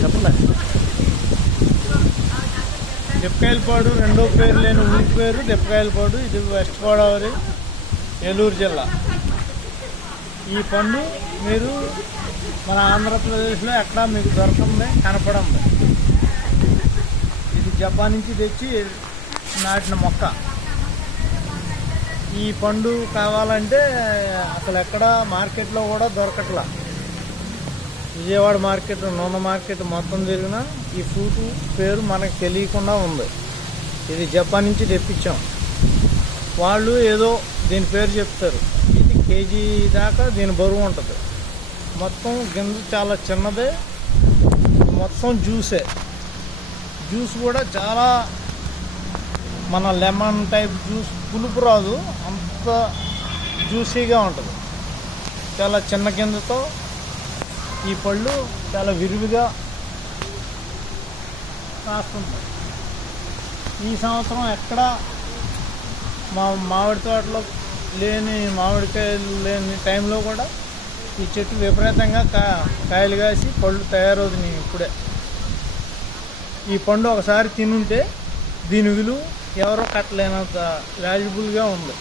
చెప్పండి. దెప్పకాయలపాడు రెండో పేరు లేని ఊరి పేరు దెప్పకాయలపాడు. ఇది వెస్ట్ గోదావరి, ఏలూరు జిల్లా. ఈ పండు మీరు మన ఆంధ్రప్రదేశ్లో ఎక్కడా మీకు దొరకంది, కనపడండి. ఇది జపాన్ నుంచి తెచ్చి నాటిన మొక్క. ఈ పండు కావాలంటే అసలు ఎక్కడ మార్కెట్లో కూడా దొరకట్లా. విజయవాడ మార్కెట్, నూనె మార్కెట్ మొత్తం తిరిగినా ఈ ఫ్రూట్ పేరు మనకు తెలియకుండా ఉంది. ఇది జపాన్ నుంచి తెప్పించాం. వాళ్ళు ఏదో దీని పేరు చెప్తారు. ఇది కేజీ దాకా దీని బరువు ఉంటుంది. మొత్తం గింజ చాలా చిన్నదే. మొత్తం జ్యూసే. జ్యూస్ కూడా చాలా మన లెమన్ టైప్ జ్యూస్, పులుపు రాదు, అంత జ్యూసీగా ఉంటుంది. చాలా చిన్న గింజతో ఈ పళ్ళు చాలా విరివిగా కాస్తుంటాయి. ఈ సంవత్సరం ఎక్కడ మామిడి తోటలో లేని, మామిడికాయలు లేని టైంలో కూడా ఈ చెట్టు విపరీతంగా కాయలు కాసి పళ్ళు తయారవుతున్నాయి. ఇప్పుడే ఈ పండు ఒకసారి తినుంటే దీని విలువ ఎవరో కట్టలేనంత వాల్యుబుల్గా ఉంది.